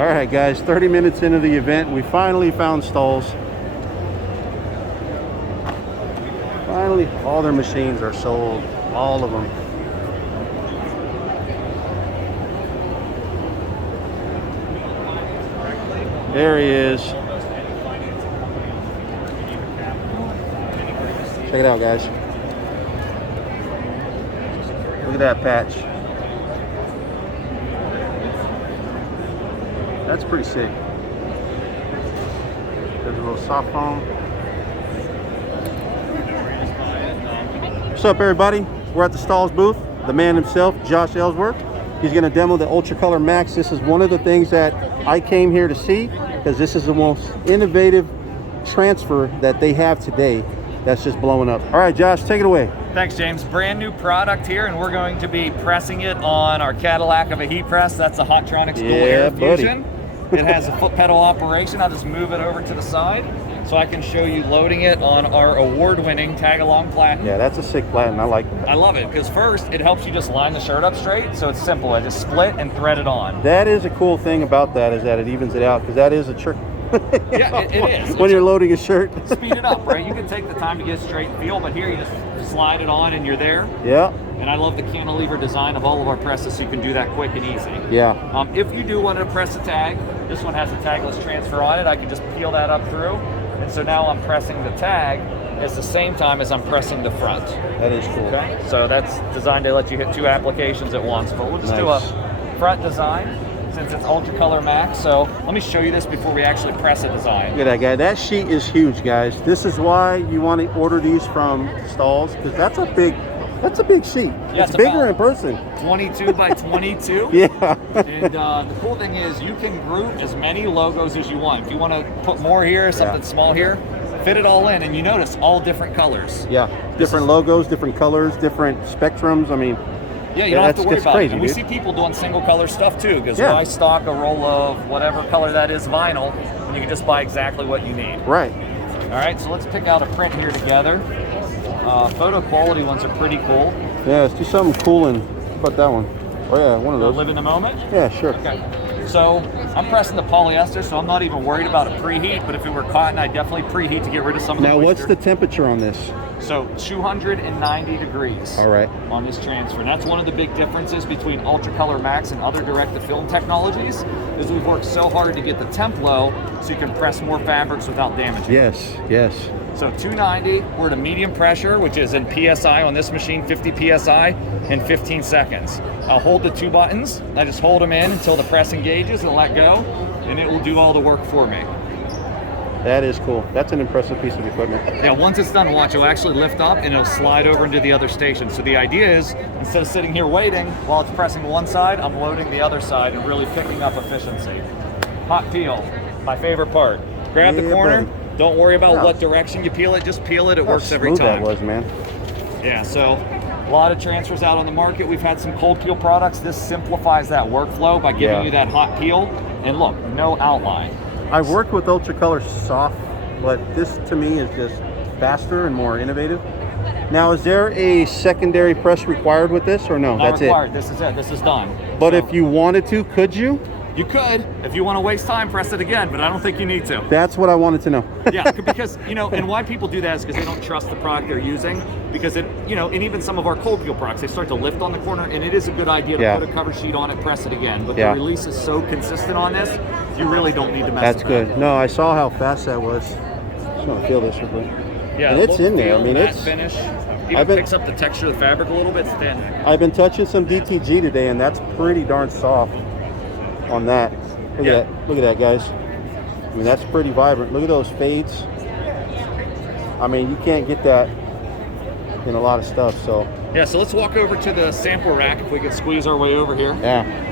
All right, guys, 30 minutes into the event, we finally found STAHLS. Finally, all their machines are sold, all of them. There he is. Check it out, guys. Look at that patch. That's pretty sick. There's a little soft foam. What's up, everybody? We're at the STAHLS booth. The man himself, Josh Ellsworth. He's going to demo the UltraColor Max. This is one of the things that I came here to see because this is the most innovative transfer that they have today that's just blowing up. All right, Josh, take it away. Thanks, James. Brand new product here, and we're going to be pressing it on our Cadillac of a heat press. That's the Hotronix dual air fusion. It has a foot pedal operation. I'll just move it over to the side so I can show you loading it on our award-winning tag-along platen. Yeah, that's a sick platen. I like that. I love it because first, it helps you just line the shirt up straight, so it's simple. I just split and thread it on. That is a cool thing about that, is that it evens it out, because that is a trick. Yeah, it is. When you're loading a shirt. Speed it up, right? You can take the time to get a straight feel, but here you just slide it on and you're there. Yeah. And I love the cantilever design of all of our presses, so you can do that quick and easy. Yeah. If you do want to press a tag, this one has a tagless transfer on it. I can just peel that up through. And so now I'm pressing the tag at the same time as I'm pressing the front. That is cool. Okay. So that's designed to let you hit 2 applications at once. But we'll just do a front design since it's UltraColor Max. So let me show you this before we actually press a design. Look at that guy. That sheet is huge, guys. This is why you want to order these from STAHLS, because that's a big sheet. Yeah, it's bigger in person. 22 by 22. Yeah. And the cool thing is you can group as many logos as you want. If you want to put more here, something small here, fit it all in, and you notice all different colors. Yeah, different logos, different colors, different spectrums. I mean, yeah, you don't have to worry about crazy, it. And we see people doing single color stuff too, because I stock a roll of whatever color that is vinyl, and you can just buy exactly what you need. Right. All right, so let's pick out a print here together. Photo quality ones are pretty cool. Yeah, let's do something cool. And how about that one? Oh yeah, one of those. Live in the moment? Yeah, sure. Okay. So I'm pressing the polyester, so I'm not even worried about a preheat, but if it were cotton, I'd definitely preheat to get rid of some of the moisture. Now, what's the temperature on this? So 290 degrees. All right. On this transfer. And that's one of the big differences between UltraColor Max and other direct-to-film technologies, is we've worked so hard to get the temp low so you can press more fabrics without damaging. Yes, yes. So 290, we're at a medium pressure, which is in PSI on this machine, 50 PSI in 15 seconds. I'll hold the 2 buttons. I just hold them in until the press engages and let go, and it will do all the work for me. That is cool. That's an impressive piece of equipment. Yeah, once it's done, watch, it'll actually lift up and it'll slide over into the other station. So the idea is, instead of sitting here waiting while it's pressing one side, I'm loading the other side and really picking up efficiency. Hot peel, my favorite part. Grab the corner. Buddy. Don't worry about what direction you peel it. Just peel it. It works every time. That was, man. Yeah, so a lot of transfers out on the market. We've had some cold peel products. This simplifies that workflow by giving you that hot peel. And look, no outline. I've worked with UltraColor Soft, but this to me is just faster and more innovative. Now, is there a secondary press required with this, or no? Not required. This is it. This is done. But if you wanted to, could you? You could. If you want to waste time, press it again, but I don't think you need to. That's what I wanted to know. Yeah, because, you know, and why people do that is because they don't trust the product they're using, because it, you know, and even some of our cold peel products, they start to lift on the corner, and it is a good idea to put a cover sheet on it, press it again, but the release is so consistent on this, you really don't need to mess with it. That's good. No, I saw how fast that was. Just want to feel this real quick. Yeah, and it's in there. I mean, it's finish. Even picks up the texture of the fabric a little bit. It's thin. I've been touching some DTG today, and that's pretty darn soft on that. Look at that. Look at that, guys. I mean, that's pretty vibrant. Look at those fades. I mean, you can't get that in a lot of stuff. So yeah, so let's walk over to the sample rack if we could squeeze our way over here. Yeah.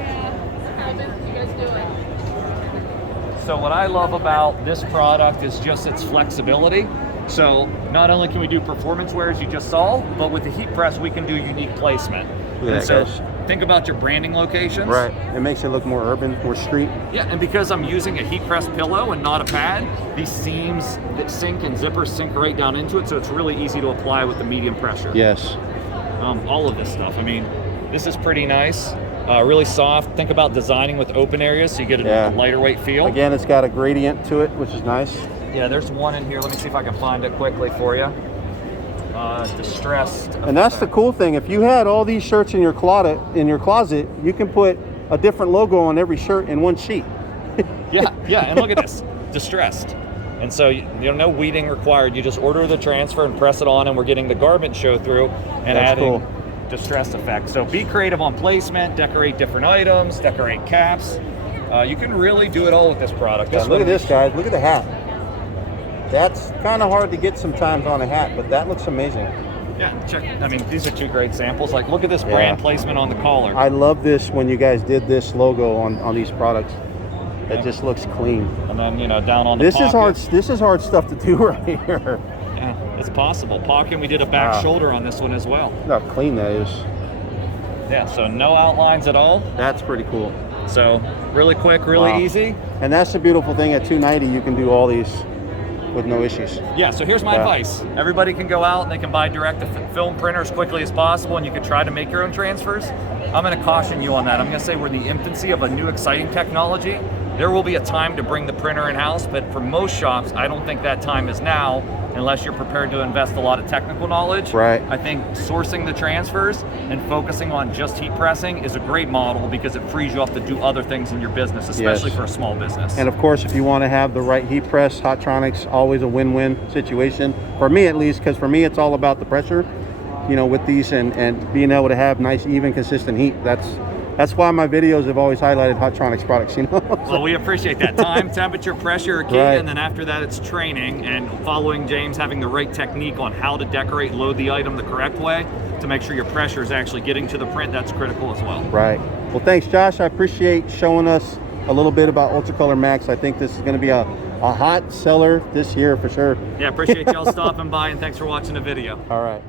So what I love about this product is just its flexibility. So not only can we do performance wear as you just saw, but with the heat press we can do unique placement. Look at that, guys. Think about your branding locations. Right. It makes it look more urban, more street. Yeah, and because I'm using a heat press pillow and not a pad, these seams that sink and zippers sink right down into it, so it's really easy to apply with the medium pressure. Yes. All of this stuff. I mean, this is pretty nice. Really soft. Think about designing with open areas so you get a lighter weight feel. Again, it's got a gradient to it, which is nice. Yeah, there's one in here. Let me see if I can find it quickly for you. Distressed. And that's the cool thing. If you had all these shirts in your closet, you can put a different logo on every shirt in one sheet. Yeah, and look at this, distressed. And so, no weeding required. You just order the transfer and press it on, and we're getting the garment show through and adding distressed effect. So be creative on placement, decorate different items, decorate caps. You can really do it all with this product. Look at this, guys. Look at the hat. That's kind of hard to get sometimes on a hat, but that looks amazing. Yeah, check. I mean, these are two great samples. Like, look at this brand placement on the collar. I love this when you guys did this logo on these products. It just looks clean. And then, down on the this pocket. is hard. This is hard stuff to do right here. Yeah, it's possible. Pocket. We did a back shoulder on this one as well. Look how clean that is. Yeah. So no outlines at all. That's pretty cool. So really quick, really easy. And that's the beautiful thing. At $290, you can do all these with no issues. Yeah, so here's my advice. Everybody can go out and they can buy direct to film printer as quickly as possible, and you can try to make your own transfers. I'm going to caution you on that. I'm going to say we're in the infancy of a new exciting technology. There will be a time to bring the printer in-house, but for most shops, I don't think that time is now, unless you're prepared to invest a lot of technical knowledge. Right. I think sourcing the transfers and focusing on just heat pressing is a great model because it frees you up to do other things in your business, especially for a small business. And of course, if you want to have the right heat press, Hotronix, always a win-win situation. For me at least, because for me, it's all about the pressure, with these and being able to have nice, even, consistent heat. That's why my videos have always highlighted Hotronix products, Well, we appreciate that. Time, temperature, pressure are key, and then after that it's training and following James, having the right technique on how to decorate, load the item the correct way to make sure your pressure is actually getting to the print. That's critical as well. Right. Well, thanks, Josh. I appreciate showing us a little bit about UltraColor Max. I think this is going to be a hot seller this year for sure. Yeah, appreciate y'all stopping by, and thanks for watching the video. All right.